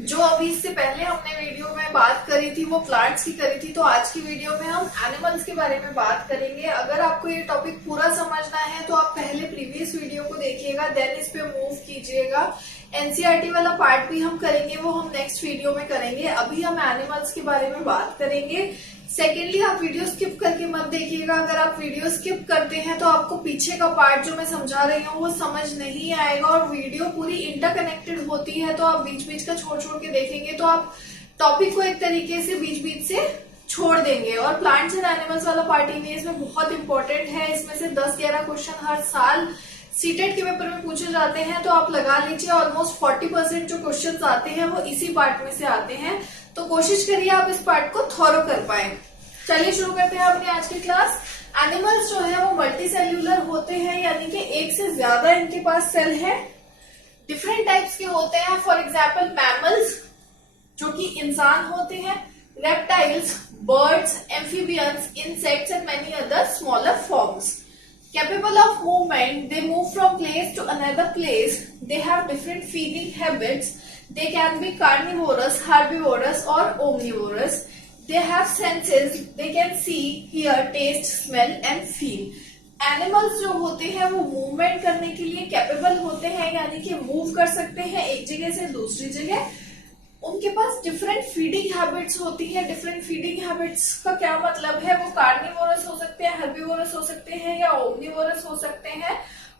जो अभी इससे पहले हमने वीडियो में बात करी थी वो प्लांट्स की करी थी, तो आज की वीडियो में हम एनिमल्स के बारे में बात करेंगे। अगर आपको ये टॉपिक पूरा समझना है तो आप पहले प्रीवियस वीडियो को देखिएगा, देन इस पे मूव कीजिएगा। एनसीईआरटी वाला पार्ट भी हम करेंगे, वो हम नेक्स्ट वीडियो में करेंगे। अभी हम एनिमल्स के बारे में बात करेंगे। सेकेंडली, आप वीडियो स्किप करके मत देखिएगा। अगर आप वीडियो स्किप करते हैं तो आपको पीछे का पार्ट जो मैं समझा रही हूँ वो समझ नहीं आएगा, और वीडियो पूरी इंटरकनेक्टेड होती है तो आप बीच बीच का छोड़ छोड़ के देखेंगे तो आप टॉपिक को एक तरीके से बीच बीच से छोड़ देंगे। और प्लांट्स एंड एनिमल्स वाला पार्ट ईवीएस में बहुत इंपॉर्टेंट है। इसमें से 10-11 क्वेश्चन हर साल सीटेट के पेपर में पूछे जाते हैं, तो आप लगा लीजिए ऑलमोस्ट 40% जो क्वेश्चंस आते हैं वो इसी पार्ट में से आते हैं। तो कोशिश करिए आप इस पार्ट को थॉरो कर पाए। चलिए शुरू करते हैं अपनी आज की क्लास। एनिमल्स जो है वो मल्टी सेल्यूलर होते हैं, यानी कि एक से ज्यादा इनके पास सेल है। डिफरेंट टाइप्स के होते हैं। फॉर एग्जाम्पल मैमल्स जो कि इंसान होते हैं, reptiles, birds, amphibians, insects and many other smaller forms. Capable of movement, they move from place to another place. They have different feeding habits. They can be carnivorous, herbivorous or omnivorous. They have senses. They can see, hear, taste, smell and feel. Animals जो होते हैं वो movement करने के लिए capable होते हैं, यानी कि मूव कर सकते हैं एक जगह से दूसरी जगह। उनके पास डिफरेंट फीडिंग हैबिट्स होती है। डिफरेंट फीडिंग हैबिट्स का क्या मतलब है? वो कार्निवोरस हो सकते हैं, हर्बिवोरस हो सकते हैं या ओमनिवोरस हो सकते हैं।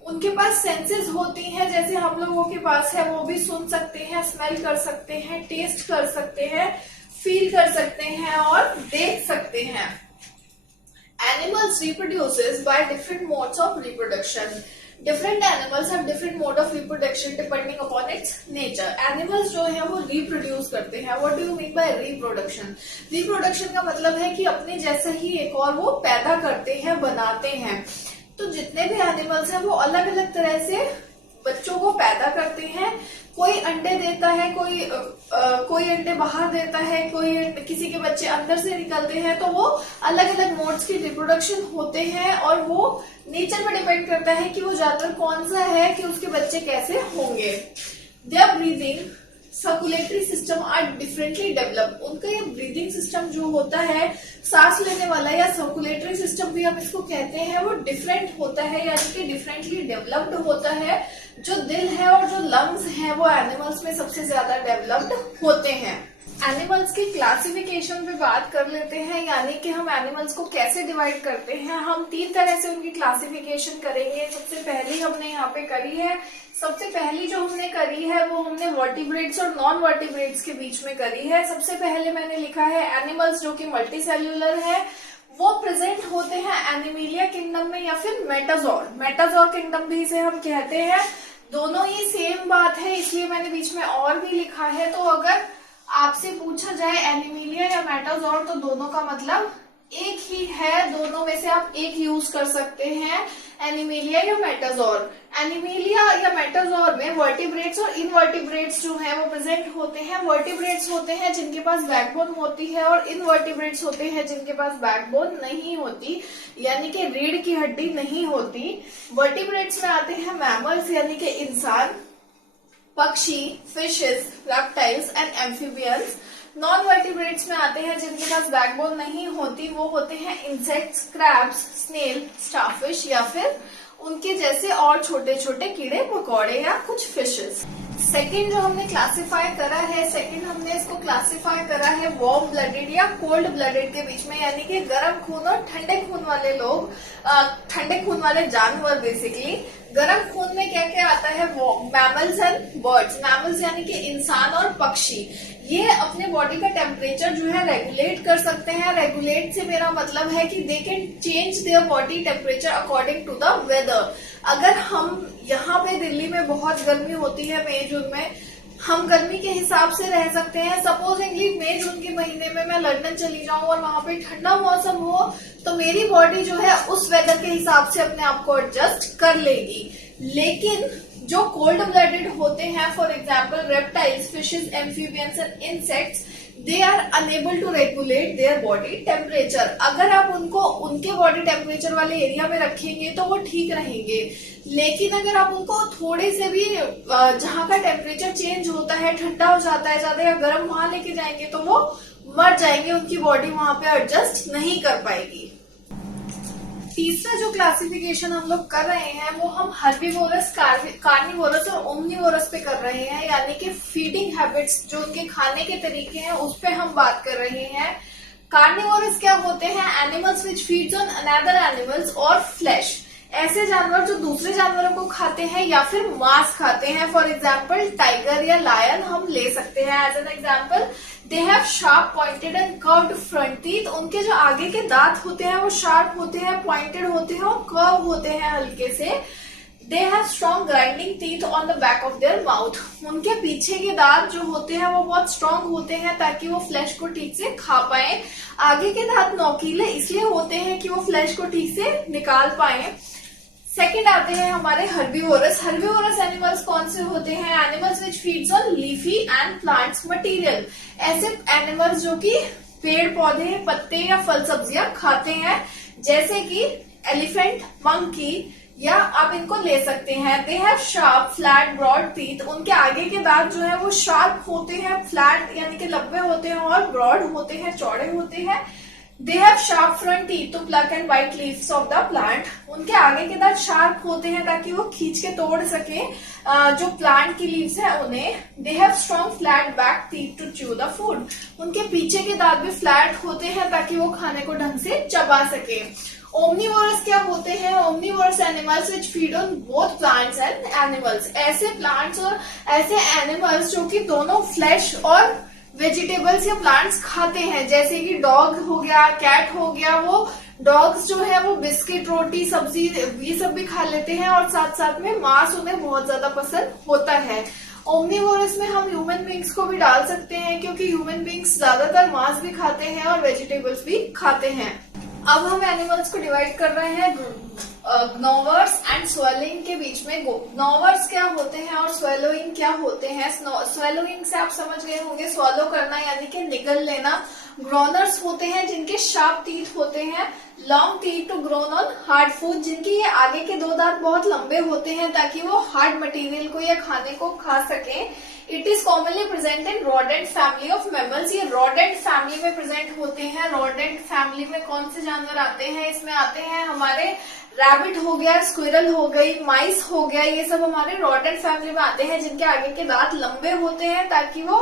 उनके पास सेंसेस होती हैं, जैसे हम लोगों के पास है। वो भी सुन सकते हैं, स्मेल कर सकते हैं, टेस्ट कर सकते हैं, फील कर सकते हैं और देख सकते हैं। Animals reproduces by different modes of reproduction. Different animals have different mode of reproduction depending upon its nature. Animals जो है वो reproduce करते हैं. What do you mean by reproduction? Reproduction का मतलब है कि अपने जैसा ही एक और वो पैदा करते हैं, बनाते हैं। तो जितने भी एनिमल्स हैं वो अलग अलग तरह से बच्चों को पैदा करते हैं। कोई अंडे देता है, कोई अंडे बाहर देता है, किसी के बच्चे अंदर से निकलते हैं। तो वो अलग अलग मोड्स की रिप्रोडक्शन होते हैं, और वो नेचर पर डिपेंड करता है कि वो जानवर कौन सा है कि उसके बच्चे कैसे होंगे। Their breathing circulatory system are differently develop. उनका ये ब्रीदिंग सिस्टम जो होता है, सांस लेने वाला या सर्कुलेटरी सिस्टम भी हम इसको कहते हैं, वो डिफरेंट होता है, यानी कि डिफरेंटली डेवलप्ड होता है। जो दिल है और जो लंग्स हैं वो एनिमल्स में सबसे ज्यादा डेवलप्ड होते हैं। एनिमल्स की क्लासिफिकेशन पे बात कर लेते हैं, यानी कि हम एनिमल्स को कैसे डिवाइड करते हैं। हम 3 तरह से उनकी क्लासिफिकेशन करेंगे। सबसे पहली हमने यहाँ पे करी है, सबसे पहली जो हमने करी है वो हमने वर्टिब्रेट्स और नॉन वर्टिब्रेट्स के बीच में करी है। सबसे पहले मैंने लिखा है एनिमल्स जो कि मल्टी सेल्यूलर है, वो प्रेजेंट होते हैं एनिमेलिया किंगडम में या फिर मेटाजोर किंगडम भी इसे हम कहते हैं। दोनों ही सेम बात है, इसलिए मैंने बीच में और भी लिखा है। तो अगर आपसे पूछा जाए एनिमेलिया या मेटाजोर, तो दोनों का मतलब एक ही है। दोनों में से आप एक यूज कर सकते हैं, एनिमेलिया या मेटाजोर। एनिमेलिया या मेटाजोर में वर्टिब्रेट्स और इनवर्टिब्रेट्स जो है वो प्रेजेंट होते हैं। वर्टिब्रेट्स होते हैं जिनके पास बैकबोन होती है, और इनवर्टिब्रेट्स होते हैं जिनके पास बैकबोन नहीं होती, यानी कि रीढ़ की हड्डी नहीं होती। वर्टिब्रेट्स में आते हैं मैमल्स यानी कि इंसान, पक्षी, fishes, reptiles and amphibians. Non vertebrates में आते हैं जिनके पास बैकबोन नहीं होती, वो होते हैं इंसेक्ट्स, क्रैब्स, स्नेल, स्टारफिश या फिर उनके जैसे और छोटे छोटे कीड़े मकोड़े या कुछ फिशेस। सेकंड जो हमने क्लासिफाई करा है, हमने इसको क्लासिफाई करा है वार्म ब्लडेड या कोल्ड ब्लडेड के बीच में, यानी कि गर्म खून और ठंडे खून वाले लोग, ठंडे खून वाले जानवर। बेसिकली गर्म खून में क्या क्या आता है? Mammals and birds. मैमल्स यानी कि इंसान और पक्षी, ये अपने बॉडी का टेम्परेचर जो है रेगुलेट कर सकते हैं। रेगुलेट से मेरा मतलब है कि they can change their body temperature according to the weather. अगर हम यहाँ पे दिल्ली में बहुत गर्मी होती है मई जून में, हम गर्मी के हिसाब से रह सकते हैं। सपोजिंगली मई जून के महीने में मैं लंदन चली जाऊं और वहां पे ठंडा मौसम हो, तो मेरी बॉडी जो है उस वेदर के हिसाब से अपने आप को एडजस्ट कर लेगी। लेकिन जो कोल्ड ब्लडेड होते हैं, for example reptiles, fishes, amphibians and insects, they are unable to regulate their body temperature. अगर आप उनको उनके बॉडी टेम्परेचर वाले एरिया में रखेंगे तो वो ठीक रहेंगे, लेकिन अगर आप उनको थोड़े से भी जहां का टेम्परेचर चेंज होता है, ठंडा हो जाता है ज्यादा या गर्म, वहां लेके जाएंगे तो वो मर जाएंगे, उनकी बॉडी वहां पे एडजस्ट नहीं कर पाएगी। तीसरा जो क्लासिफिकेशन हम लोग कर रहे हैं वो हम हर्बीवोरस, कार्निवोरस और ओमनीवोरस पे कर रहे हैं, यानी कि फीडिंग हैबिट्स, जो उनके खाने के तरीके हैं उस पे हम बात कर रहे हैं। कार्निवोरस क्या होते हैं? Animals which feeds on another animals और फ्लैश। ऐसे जानवर जो दूसरे जानवरों को खाते हैं या फिर मांस खाते हैं। फॉर एग्जाम्पल टाइगर या लायन हम ले सकते हैं as an example. They have sharp pointed and curved front teeth. उनके जो आगे के दांत होते हैं वो शार्प होते हैं, पॉइंटेड होते हैं और कर्व होते हैं हल्के से। दे have strong grinding teeth on the back of their mouth. उनके पीछे के दांत जो होते हैं वो बहुत स्ट्रॉन्ग होते हैं ताकि वो फ्लैश को ठीक से खा पाए। आगे के दांत नोकीले इसलिए होते हैं कि वो फ्लैश को ठीक से निकाल पाए। सेकंड आते हैं हमारे हर्बीवोरस। हर्बीवोरस एनिमल्स कौन से होते हैं? Animals which feeds on leafy and plants material. ऐसे एनिमल्स जो कि पेड़ पौधे, पत्ते या फल सब्जियां खाते हैं, जैसे कि एलिफेंट, मंकी, या आप इनको ले सकते हैं। They have sharp flat broad teeth. उनके आगे के दांत जो है वो शार्प होते हैं, फ्लैट यानी कि लंबे होते हैं और ब्रॉड होते हैं, चौड़े होते हैं। They have sharp front teeth to pluck and bite leaves off the plant. उनके आगे के दांत शार्प होते हैं ताकि वो खींच के तोड़ सके जो प्लांट की लीव्स है उन्हें। They have strong flat back teeth to chew the food. उनके पीछे के दांत भी फ्लैट होते हैं ताकि वो खाने को ढंग से चबा सके। ओमनीवोरस क्या होते हैं? Omnivorous animals which feed on both plants and animals. ऐसे प्लांट्स और ऐसे एनिमल्स जो कि दोनों फ्लैश और वेजिटेबल्स या प्लांट्स खाते हैं, जैसे कि डॉग हो गया, कैट हो गया। वो डॉग्स जो है वो बिस्किट, रोटी, सब्जी ये सब भी खा लेते हैं और साथ साथ में मांस उन्हें बहुत ज्यादा पसंद होता है। ओमनीवोरस में हम ह्यूमन बींग्स को भी डाल सकते हैं क्योंकि ह्यूमन बींग्स ज्यादातर मांस भी खाते हैं और वेजिटेबल्स भी खाते हैं। अब हम एनिमल्स को डिवाइड कर रहे हैं ग्नोवर्स एंड स्वेलोइंग के बीच में। ग्नोवर्स क्या होते हैं और स्वेलोइंग क्या होते हैं? स्वेलोइंग से आप समझ गए होंगे, स्वॉलो करना यानी कि निगल लेना। ग्रोनर्स होते हैं जिनके शार्प टीथ होते हैं, long teeth to grown on hard food. जिनके ये आगे के दो दांत बहुत लंबे होते हैं ताकि वो हार्ड मटेरियल को या खाने को खा सके। It is commonly present in rodent family of mammals. ये रोडेंट फैमिली में प्रेजेंट होते हैं। रोडेंट फैमिली में कौन से जानवर आते हैं? इसमें आते हैं हमारे रैबिट हो गया, स्क्विरल हो गई, माइस हो गया, ये सब हमारे रोडेंट फैमिली में आते हैं जिनके आगे के दांत लंबे होते हैं ताकि वो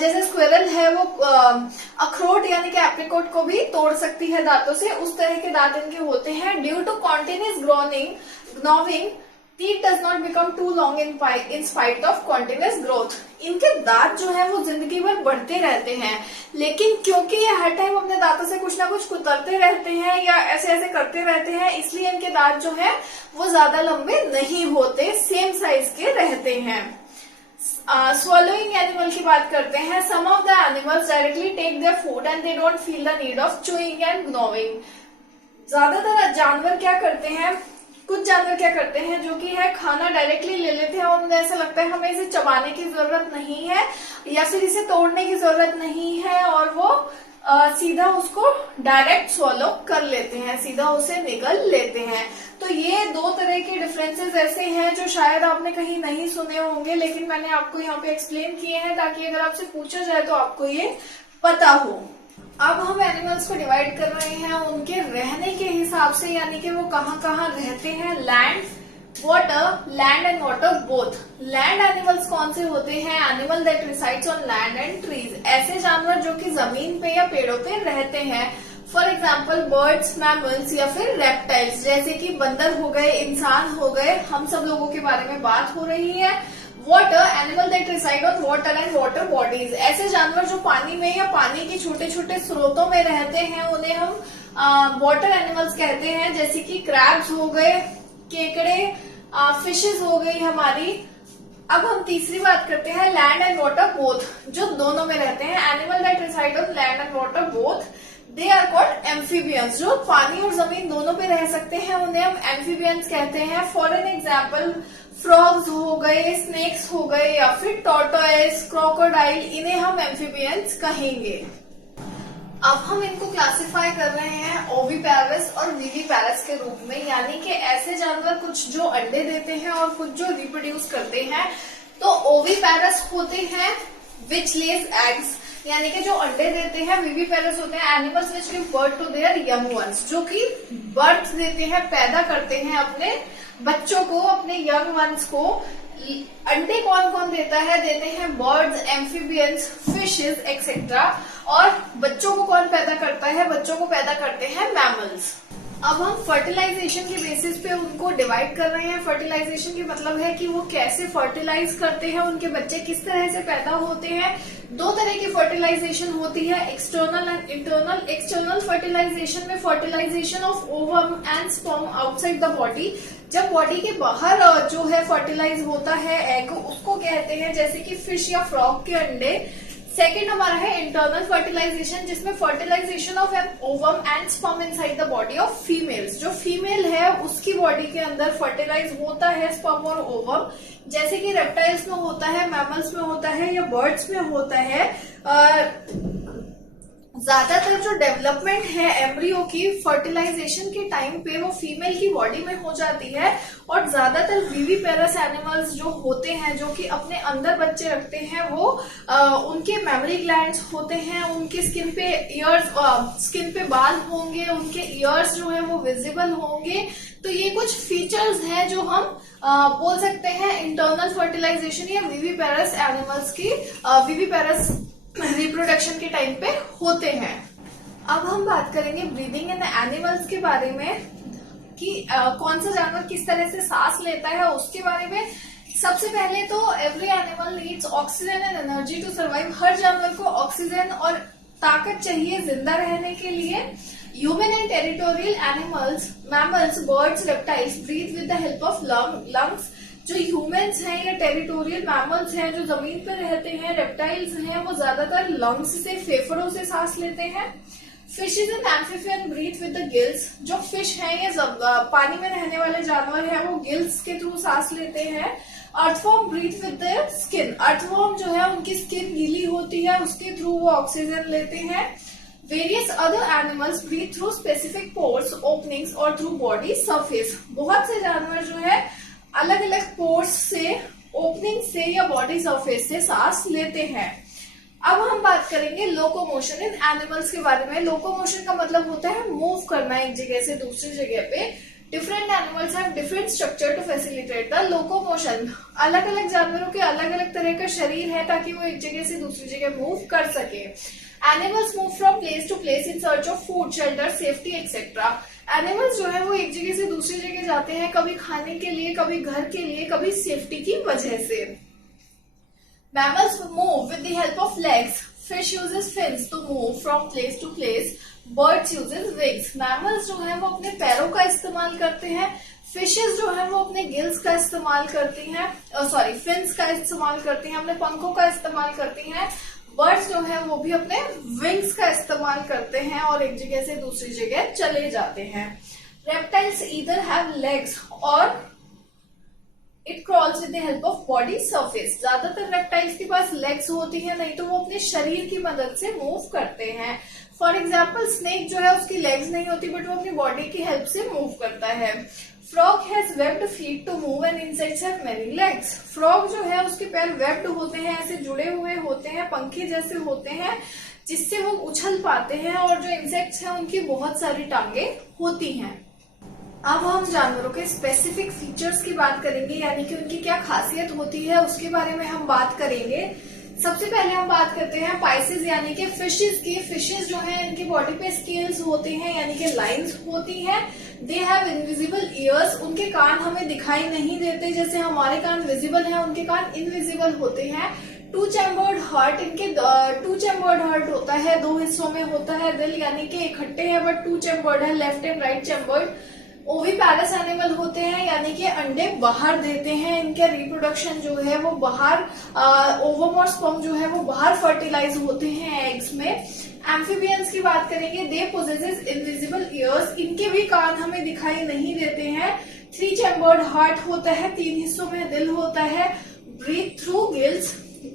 जैसे स्क्विरल है वो अखरोट यानी कि एप्रिकॉट को भी तोड़ सकती है दांतों से, उस तरह के दांत इनके होते हैं। Due to continuous gnawing teeth does not become too long in spite of continuous growth। इनके दांत जो है वो जिंदगी भर बढ़ते रहते हैं, लेकिन क्योंकि ये हर टाइम अपने दांतों से कुछ ना कुछ कुतरते रहते हैं या ऐसे ऐसे करते रहते हैं, इसलिए इनके दांत जो है वो ज्यादा लंबे नहीं होते, सेम साइज के रहते हैं। swallowing एनिमल की बात करते हैं। Some of the animals directly take their food and they don't feel the need of chewing and gnawing. ज्यादातर जानवर क्या करते हैं, कुछ जानवर क्या करते हैं जो कि है खाना डायरेक्टली ले लेते हैं और उन्हें ऐसा लगता है हमें इसे चबाने की जरूरत नहीं है या फिर इसे तोड़ने की जरूरत नहीं है, और वो सीधा उसको डायरेक्ट स्वॉलो कर लेते हैं, सीधा उसे निगल लेते हैं। तो ये दो तरह के डिफरेंसेस ऐसे हैं जो शायद आपने कहीं नहीं सुने होंगे, लेकिन मैंने आपको यहाँ पे एक्सप्लेन किए हैं ताकि अगर आपसे पूछा जाए तो आपको ये पता हो। अब हम एनिमल्स को डिवाइड कर रहे हैं उनके रहने के हिसाब से, यानी कि वो कहाँ रहते हैं। Land, water, land and water both. Land animals कौन से होते हैं? Animal that resides on land and trees. ऐसे जानवर जो कि जमीन पे या पेड़ों पे रहते हैं। फॉर एग्जाम्पल बर्ड्स, मैमल्स या फिर रेप्टाइल्स, जैसे कि बंदर हो गए, इंसान हो गए, हम सब लोगों के बारे में बात हो रही है। Water, animal that reside on water and water bodies. ऐसे जानवर जो पानी में या पानी के छोटे छोटे स्रोतों में रहते हैं उन्हें हम वाटर एनिमल्स कहते हैं, जैसे कि क्रैब्स हो गए, केकड़े, फिशेस हो गई हमारी। अब हम तीसरी बात करते हैं लैंड एंड वाटर बोथ, जो दोनों में रहते हैं। Animal that reside on land and water both, they are called amphibians. जो पानी और जमीन दोनों पे रह सकते हैं उन्हें हम एम्फीबियंस कहते हैं। फॉर एन एग्जाम्पल फ्रॉग्स हो गए, स्नेक्स हो गए, या फिर टॉर्टोइज, क्रोकोडाइल, इन्हें हम एम्फीबियंस कहेंगे। अब हम इनको क्लासिफाई कर रहे हैं ओविपैरस और विविपैरस के रूप में, यानी कि ऐसे जानवर कुछ जो अंडे देते हैं और कुछ जो रिप्रोड्यूस करते हैं। तो ओविपैरस होते हैं विच लेज एग्स, यानी कि जो अंडे देते हैं। विविपैरस होते हैं animals which give birth to their young ones, जो कि बर्थ देते हैं, पैदा करते हैं अपने बच्चों को, अपने यंग वंस को। अंडे कौन कौन देता है? देते हैं बर्ड्स, एम्फीबियंस, फिशेस एक्सेट्रा। और बच्चों को कौन पैदा करता है? बच्चों को पैदा करते हैं मैमल्स। अब हम फर्टिलाइजेशन के बेसिस पे उनको डिवाइड कर रहे हैं। फर्टिलाइजेशन के मतलब है कि वो कैसे फर्टिलाइज करते हैं, उनके बच्चे किस तरह से पैदा होते हैं। दो तरह की फर्टिलाइजेशन होती है, external and internal. External fertilisation में fertilisation of ovum and sperm outside the body, जब बॉडी के बाहर जो है फर्टिलाइज होता है एग, उसको कहते हैं, जैसे कि फिश या फ्रॉग के अंडे। सेकेंड हमारा है इंटरनल फर्टिलाइजेशन, जिसमें fertilization of an ovum and sperm inside the body of females. जो फीमेल है उसकी बॉडी के अंदर फर्टिलाइज होता है स्पर्म और ओवम, जैसे कि रेप्टाइल्स में होता है, मैमल्स में होता है, या बर्ड्स में होता है। ज्यादातर जो डेवलपमेंट है एम्ब्रियो की फर्टिलाइजेशन के टाइम पे वो फीमेल की बॉडी में हो जाती है। और ज्यादातर विविपेरस एनिमल्स जो होते हैं, जो कि अपने अंदर बच्चे रखते हैं, वो उनके मेमोरी ग्लैंड्स होते हैं, उनके स्किन पे स्किन पे बाल होंगे, उनके ईयर्स जो है वो विजिबल होंगे। तो ये कुछ फीचर्स हैं जो हम बोल सकते हैं इंटरनल फर्टिलाइजेशन या विविपेरस एनिमल्स की, विविपेरस रिप्रोडक्शन के टाइम पे होते हैं। अब हम बात करेंगे ब्रीदिंग इन एनिमल्स के बारे में, कि कौन सा जानवर किस तरह से सांस लेता है उसके बारे में। सबसे पहले तो every animal needs oxygen and energy to survive. हर जानवर को ऑक्सीजन और ताकत चाहिए जिंदा रहने के लिए। Human and territorial animals, mammals, birds, reptiles breathe with the help of lungs. जो ह्यूमंस हैं या टेरिटोरियल मैमल्स हैं जो जमीन पर रहते हैं, रेप्टाइल्स हैं, वो ज्यादातर लंग्स से, फेफड़ों से सांस लेते हैं। Fishes and amphibian breathe with the gills. जो फिश हैं या पानी में रहने वाले जानवर हैं वो गिल्स के थ्रू सांस लेते हैं। Earthworm breathe with the skin. Earthworm जो है उनकी स्किन गीली होती है, उसके थ्रू वो ऑक्सीजन लेते हैं। Various other animals breathe through specific pores, openings और थ्रू बॉडी सरफेस। बहुत से जानवर जो है अलग अलग पोर्स से, ओपनिंग से या बॉडी सरफेस से सांस लेते हैं। अब हम बात करेंगे लोकोमोशन इन एनिमल्स के बारे में। लोकोमोशन का मतलब होता है मूव करना एक जगह से दूसरी जगह पे। Different animals have different structure to facilitate the locomotion. अलग अलग जानवरों के अलग अलग तरह का शरीर है ताकि वो एक जगह से दूसरी जगह मूव कर सके। Animals move from place to place in search of food, shelter, safety etcetera. Animals जो है वो एक जगह से दूसरी जगह जाते हैं, कभी खाने के लिए, कभी घर के लिए, कभी सेफ्टी की वजह से। Mammals move with the help of legs. Fish uses fins to move from place to place. Birds uses wings. Mammals जो है वो अपने पैरों का इस्तेमाल करते हैं। फिशेस जो है वो अपने गिल्स का इस्तेमाल करती हैं, फिन्स का इस्तेमाल करती हैं, अपने पंखों का इस्तेमाल करती हैं। बर्ड्स जो है वो भी अपने विंग्स का इस्तेमाल करते हैं और एक जगह से दूसरी जगह चले जाते हैं। रेप्टाइल्स ईदर हैव लेग्स और it crawls with the help of body surface. ज्यादातर रेप्टाइल्स के पास लेग्स होती है, नहीं तो वो अपने शरीर की मदद से मूव करते हैं। फॉर एग्जाम्पल स्नेक जो है उसकी लेग्स नहीं होती बट वो अपनी बॉडी की हेल्प से मूव करता है। Frog has webbed feet to move and insects have many legs. Frog जो है उसके पैर वेब्ड होते हैं, ऐसे जुड़े हुए होते हैं, पंखे जैसे होते हैं, जिससे वो उछल पाते हैं। और जो इंसेक्ट्स हैं उनकी बहुत सारी टांगे होती हैं। अब हम जानवरों के स्पेसिफिक फीचर्स की बात करेंगे, यानी कि उनकी क्या खासियत होती है उसके बारे में हम बात करेंगे। सबसे पहले हम बात करते हैं पाइसेस यानी कि फिशेस की। फिशेस जो है इनकी बॉडी पे स्केल्स होते हैं यानी कि लाइंस होती हैं। They have invisible years. उनके कान हमें दिखाई नहीं देते, जैसे हमारे कान विजिबल हैं उनके कान इनविजिबल होते हैं। Two chambered heart. इनके टू चैम्बर्ड हार्ट होता है, दो हिस्सों में होता है दिल, यानी कि इकट्ठे हैं बट टू चैम्बर्ड है, left and right chambered. Oviparous animal होते हैं यानी कि अंडे बाहर देते हैं। इनके रिप्रोडक्शन जो है वो बाहर, ओवम और स्पर्म जो है वो बाहर फर्टिलाइज होते हैं एग्स में। एम्फीबियंस की बात करेंगे, दे पोजेसेस इनविजिबल ईयर्स, इनके भी कान हमें दिखाई नहीं देते हैं। 3 चैम्बर्ड हार्ट होता है, 3 हिस्सों में दिल होता है। ब्रीथ थ्रू गिल्स,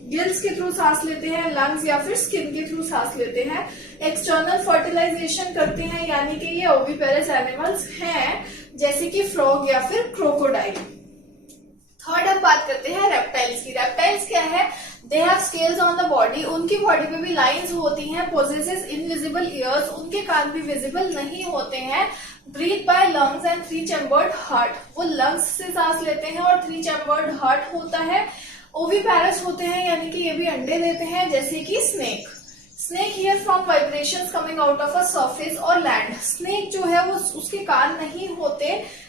गिल्स के थ्रू सांस लेते हैं, लंग्स या फिर स्किन के थ्रू सांस लेते हैं। एक्सटर्नल फर्टिलाइजेशन करते हैं, यानी कि ये ओविपेरस एनिमल्स हैं, जैसे कि फ्रॉग या फिर क्रोकोडाइल। थर्ड हम बात करते हैं रेप्टाइल्स की। रेप्टाइल्स क्या है? They have scales on the body, उनकी बॉडी पे भी लाइंस होती हैं। पोजेसेस इनविजिबल ईयर्स, उनके कान भी विजिबल नहीं होते हैं। Breathe by lungs and 3 chambered heart, वो लंग्स से सांस लेते हैं और 3 चैम्बर्ड हार्ट होता है। ओविपेरस होते हैं, यानी कि ये भी अंडे देते हैं, जैसे कि snake. Snake here from vibrations coming out of a surface और लैंड। स्नेक जो है वो उसके कान नहीं होते,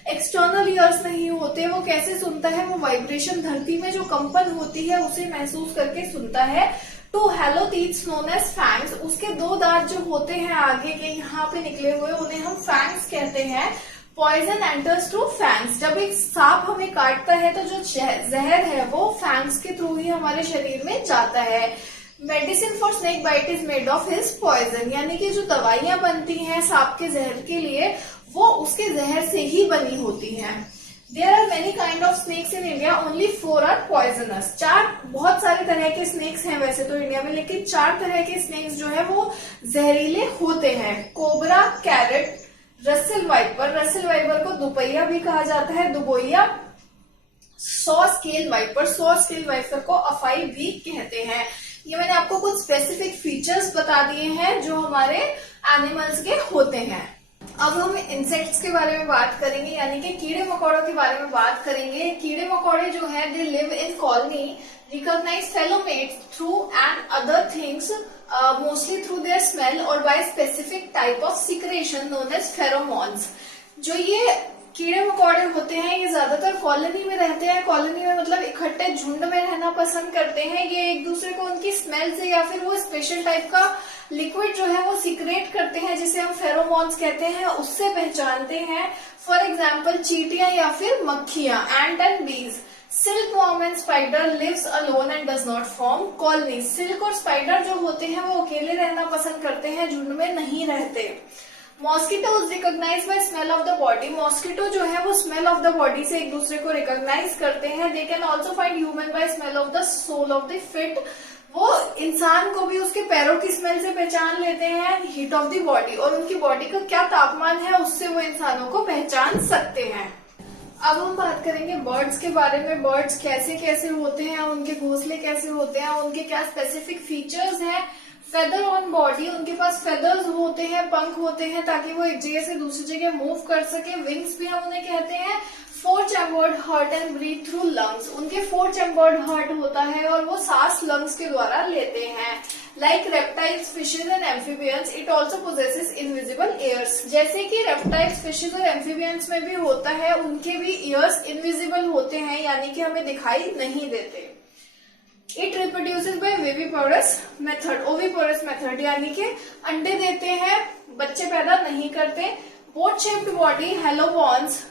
एक्सटर्नल ईयर्स नहीं होते। वो कैसे सुनता है? वो वाइब्रेशन, धरती में जो कंपन होती है उसे महसूस करके सुनता है। Two hollow teeth known as fangs, उसके 2 दांत जो होते हैं आगे के यहाँ पे निकले हुए, उन्हें हम फैंग्स कहते हैं। पॉइजन एंटर्स थ्रू फैंग्स, जब एक सांप हमें काटता है तो जो जहर है वो फैंग्स के थ्रू ही हमारे शरीर में जाता है। Medicine for snake bite is made of his poison, यानी कि जो दवाइयां बनती हैं सांप के जहर के लिए, वो उसके जहर से ही बनी होती हैं। There are many kind of snakes in India, only 4 are poisonous. 4 बहुत सारे तरह के स्नेक्स हैं वैसे तो इंडिया में, लेकिन 4 तरह के स्नेक्स जो है वो जहरीले होते हैं। Cobra, krait, Russell viper, Russell viper को दुपहिया भी कहा जाता है, daboia. Saw scale viper, saw scale viper को अफाई भी कहते हैं। ये मैंने आपको कुछ स्पेसिफिक फीचर्स बता दिए हैं जो हमारे एनिमल्स के होते हैं। अब हम इंसेक्ट्स के बारे में बात करेंगे, यानी कि कीड़े मकोड़ों के बारे में बात करेंगे। कीड़े मकोड़े जो है they live in colony, recognise fellow mates through and other things, mostly through their smell और by specific type of secretion known as pheromones. जो ये कीड़े मकोड़े होते हैं ये ज्यादातर कॉलोनी में रहते हैं। कॉलोनी में मतलब इकट्ठे झुंड में रहना पसंद करते हैं। ये एक दूसरे को उनकी स्मेल से या फिर वो स्पेशल टाइप का लिक्विड जो है वो सीक्रेट करते हैं, जिसे हम फेरोमोन्स कहते हैं, उससे पहचानते हैं। फॉर एग्जाम्पल चींटियां या फिर मक्खियां, ant and bees. Silkworm and spider lives alone and does not form colony. Silk और स्पाइडर जो होते हैं वो अकेले रहना पसंद करते हैं, झुंड में नहीं रहते। Mosquitoes recognize by smell of the body, mosquito जो है वो स्मेल ऑफ द बॉडी से एक दूसरे को रिकॉग्नाइज करते हैं। They can also find human by smell of the sole of the feet, वो इंसान को भी उसके पैरों की स्मेल से पहचान लेते हैं। हीट ऑफ द बॉडी, और उनकी बॉडी का क्या तापमान है उससे वो इंसानों को पहचान सकते हैं। अब हम बात करेंगे बर्ड्स के बारे में। बर्ड्स कैसे कैसे होते हैं, उनके घोंसले कैसे होते हैं, उनके क्या स्पेसिफिक फीचर्स हैं। फेदर ऑन बॉडी, उनके पास फेदर्स होते हैं, पंख होते हैं, ताकि वो एक जगह से दूसरी जगह मूव कर सके। विंग्स भी हम उन्हें कहते हैं। 4 chambered heart and breathe through lungs, उनके 4 चैम्बर्ड हार्ट होता है और वो सांस लंग्स के द्वारा लेते हैं। Like reptiles, fishes and amphibians, it also possesses invisible years, जैसे कि रेप्टाइल्स, फिशेज और एम्फीबियंस में भी होता है, उनके भी ईयर्स इनविजिबल होते हैं, यानी कि हमें दिखाई नहीं देते। It reproduces by viviparous method, oviparous method, यानी कि अंडे देते हैं, बच्चे पैदा नहीं करते। Boat shaped body, hollow bones,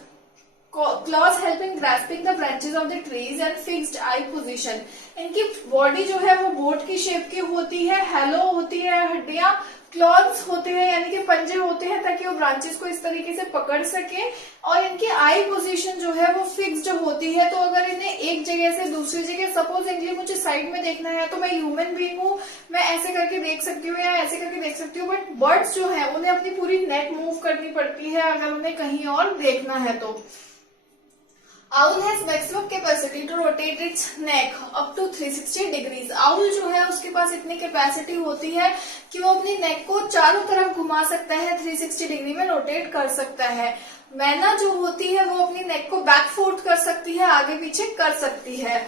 claws help in grasping the branches of the trees and fixed eye position. इनकी बॉडी जो है वो बोट की शेप की होती है, हैलो होती है हड्डियां, क्लॉज होते हैं यानी कि पंजे होते हैं ताकि वो ब्रांचेस को इस तरीके से पकड़ सके, और इनकी आई पोजीशन जो है वो फिक्स्ड होती है। तो अगर इन्हें एक जगह से दूसरी जगह, सपोजिंगली मुझे साइड में देखना है तो मैं ह्यूमन बीइंग हूँ, मैं ऐसे करके देख सकती हूँ या ऐसे करके देख सकती हूँ, बट बर्ड्स जो है उन्हें अपनी पूरी नेक मूव करनी पड़ती है अगर उन्हें कहीं और देखना है तो। Owl has maximum capacity to rotate its neck up to 360 degrees. Owl जो है उसके पास इतनी कैपेसिटी होती है कि वो अपनी नेक को चारों तरफ घुमा सकता है, 360 डिग्री में रोटेट कर सकता है। मैना जो होती है वो अपनी नेक को बैक फोर्थ कर सकती है, आगे पीछे कर सकती है।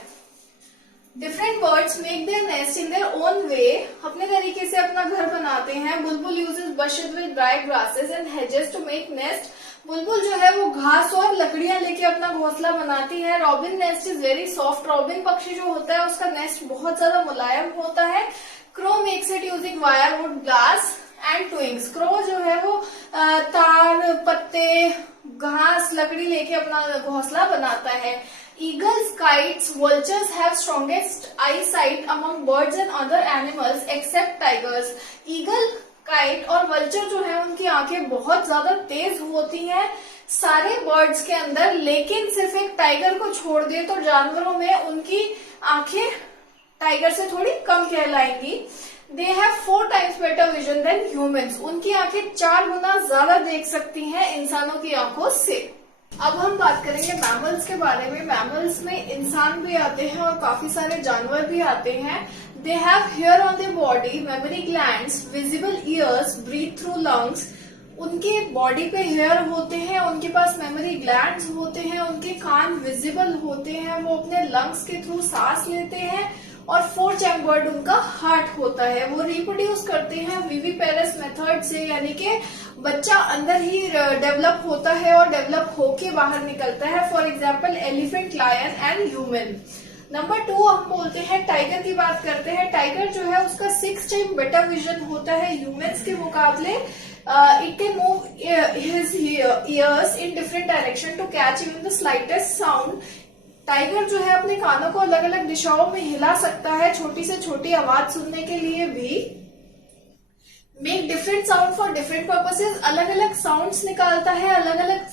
Different birds make their nest in their own way, अपने तरीके से अपना घर बनाते हैं। बुलबुल uses bushes with dry grasses and hedges to make nest. बुलबुल जो है वो घास और लकड़ियां लेके अपना घोंसला बनाती है। Robin nest is very soft, robin पक्षी जो होता है उसका नेस्ट बहुत ज्यादा मुलायम होता है। Crow makes it using wire wood glass and twigs, crow जो है वो तार, पत्ते, घास, लकड़ी लेके अपना घोंसला बनाता है। Eagles, kites, vultures have strongest eyesight among birds and other animals except tigers. Eagle, kite और वल्चर जो है उनकी आंखें बहुत ज्यादा तेज होती हैं सारे बर्ड्स के अंदर, लेकिन सिर्फ एक टाइगर को छोड़ दे तो जानवरों में उनकी आंखें टाइगर से थोड़ी कम कहलाएंगी. They have 4 times better vision than humans. उनकी आंखें 4 गुना ज्यादा देख सकती हैं इंसानों की आंखों से. अब हम बात करेंगे मैमल्स के बारे में. मैमल्स में इंसान भी आते हैं और काफी सारे जानवर भी आते हैं. They have hair on their body, mammary glands, visible ears, breathe through lungs. उनके बॉडी पे हेयर होते हैं, उनके पास मेमोरी ग्लैंड्स होते हैं, उनके कान विजिबल होते हैं, वो अपने लंग्स के थ्रू सांस लेते हैं और 4 चैम्बर्ड उनका हार्ट होता है. वो रिप्रोड्यूस करते हैं विविपेरस मेथड से, यानी कि बच्चा अंदर ही डेवलप होता है और डेवलप होके बाहर निकलता है. For example elephant, lion and human. Number 2 हम बोलते हैं टाइगर की बात करते हैं. टाइगर जो है उसका 6 टाइम बेटर विजन होता है ह्यूमंस के मुकाबले. It can move his ears in different direction to catch even the slightest sound. Tiger जो है अपने कानों को अलग अलग दिशाओं में हिला सकता है छोटी से छोटी आवाज सुनने के लिए भी. Make different sound for different purposes. अलग अलग साउंड्स निकालता है अलग अलग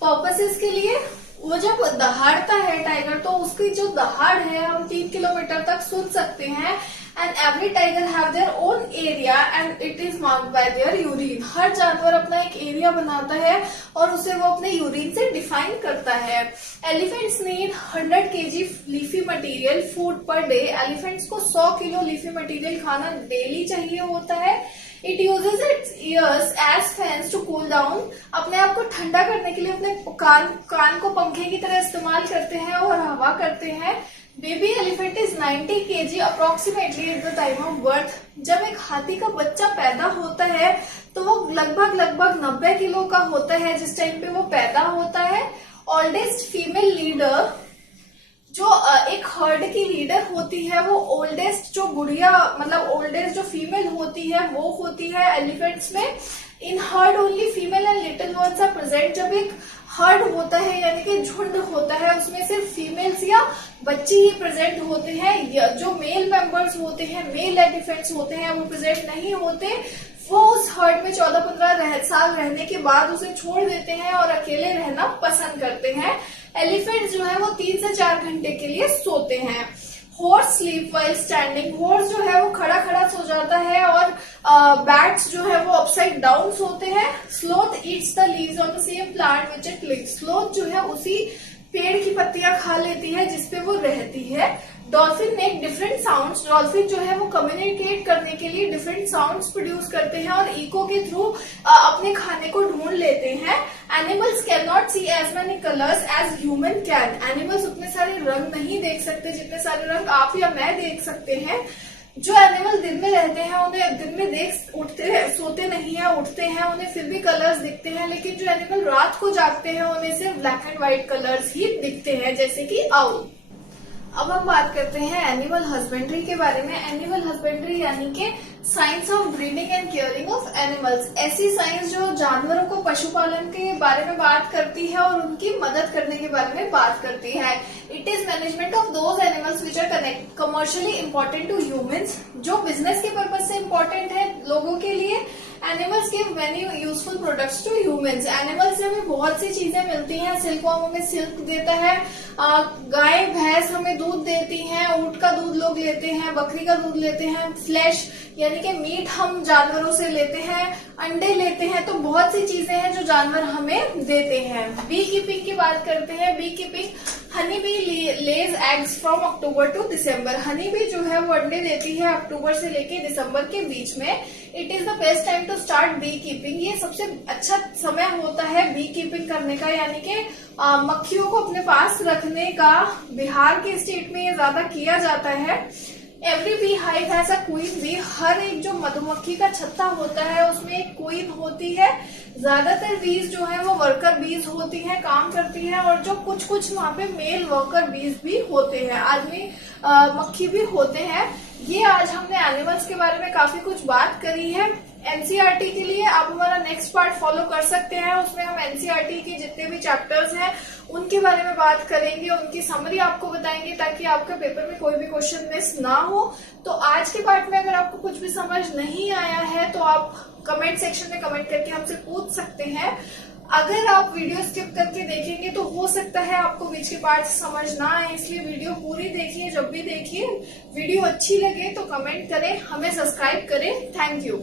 पर्पसेस के लिए. वो जब दहाड़ता है टाइगर तो उसकी जो दहाड़ है हम 3 किलोमीटर तक सुन सकते हैं. And every tiger have their own area and it is marked by their urine. हर जानवर अपना एक एरिया बनाता है और उसे वो अपने यूरिन से डिफाइन करता है. Elephants need 100 kg leafy material food per day. Elephants को 100 किलो लीफी मटेरियल खाना डेली चाहिए होता है. It uses its ears as fans to cool down. अपने आप को ठंडा करने के लिए अपने कान को पंखे की तरह इस्तेमाल करते हैं और हवा करते हैं. Baby elephant is 90 kg approximately at the time of birth. जब एक हाथी का बच्चा पैदा होता है तो वो लगभग 90 किलो का होता है जिस टाइम पे वो पैदा होता है. ओल्डेस्ट फीमेल लीडर, जो एक हर्ड की लीडर होती है, वो ओल्डेस्ट जो बुढ़िया मतलब ओल्डेस्ट जो फीमेल होती है वो होती है एलिफेंट्स में. In herd only female and little ones are present. जब एक हर्ड होता है यानी कि झुंड होता है उसमें सिर्फ फीमेल्स या बच्चे ही प्रेजेंट होते हैं. जो मेल मेंबर्स होते हैं, मेल एलिफेंट्स होते हैं, वो प्रेजेंट नहीं होते. वो उस हर्ड में 14-15 साल रहने के बाद उसे छोड़ देते हैं और अकेले रहना पसंद करते हैं. एलिफेंट्स जो है वो 3 से 4 घंटे के लिए सोते हैं. Horse sleep while standing. Horse जो है वो खड़ा खड़ा सो जाता है और बैट्स जो है वो अपसाइड डाउन सोते हैं. Sloth eats the leaves on the same plant which it lives. Sloth जो है उसी पेड़ की पत्तियां खा लेती है जिसपे वो रहती है. Dolphin make different sounds. Dolphin जो है वो कम्युनिकेट करने के लिए डिफरेंट साउंड्स प्रोड्यूस करते हैं और इको के थ्रू अपने खाने को ढूंढ लेते हैं. Animals can not see as many colours as human can. Animals उतने सारे रंग नहीं देख सकते जितने सारे रंग आप या मैं देख सकते हैं. जो एनिमल दिन में रहते हैं उन्हें दिन में सोते नहीं है, उठते हैं, उन्हें फिर भी कलर्स दिखते हैं. लेकिन जो एनिमल रात को जागते हैं उन्हें सिर्फ ब्लैक एंड व्हाइट कलर्स ही दिखते हैं, जैसे कि आउल. अब हम बात करते हैं एनिमल हस्बेंड्री के बारे में. एनिमल हस्बेंड्री यानी कि science of breeding and caring of animals. ऐसी साइंस जो जानवरों को पशुपालन के बारे में बात करती है और उनकी मदद करने के बारे में बात करती है. It is management of those animals which are commercially important to humans. जो बिजनेस के पर्पज से इम्पोर्टेंट है लोगों के लिए. Animals give many useful products to humans. Animals से हमें बहुत सी चीजें मिलती हैं. सिल्कवॉर्म हमें सिल्क देता है, गाय भैंस हमें दूध देती हैं, ऊंट का दूध लोग लेते हैं, बकरी का दूध लेते हैं, फ्लैश यानी कि मीट हम जानवरों से लेते हैं, अंडे लेते हैं. तो बहुत सी चीजें हैं जो जानवर हमें देते हैं. बी कीपिंग की बात करते हैं. Bee keeping, honey bee lays eggs from October to December. Honey bee जो है वो अंडे देती है अक्टूबर से लेके दिसंबर के बीच में. It is the best time to start bee keeping. ये सबसे अच्छा समय होता है बी कीपिंग करने का, यानी कि मक्खियों को अपने पास रखने का. बिहार के स्टेट में ये ज्यादा किया जाता है. Every bee hive has a queen bee. हर एक जो मधुमक्खी का छत्ता होता है उसमें एक क्वीन होती है. ज्यादातर बीज जो है वो वर्कर बीज होती हैं, काम करती हैं, और जो कुछ वहां पे मेल वर्कर बीज भी होते हैं, आदमी मक्खी भी होते हैं. ये आज हमने एनिमल्स के बारे में काफी कुछ बात करी है. एनसीईआरटी के लिए आप हमारा नेक्स्ट पार्ट फॉलो कर सकते हैं। उसमें हम एनसीईआरटी के जितने भी चैप्टर्स हैं उनके बारे में बात करेंगे, उनकी समरी आपको बताएंगे ताकि आपका पेपर में कोई भी क्वेश्चन मिस ना हो। तो आज के पार्ट में अगर आपको कुछ भी समझ नहीं आया है तो आप कमेंट सेक्शन में कमेंट करके हमसे पूछ सकते हैं। अगर आप वीडियो स्किप करके देखेंगे तो हो सकता है आपको बीच के पार्ट समझ ना आए, इसलिए वीडियो पूरी देखिए। जब भी देखिए वीडियो अच्छी लगे तो कमेंट करें, हमें सब्सक्राइब करें। Thank you.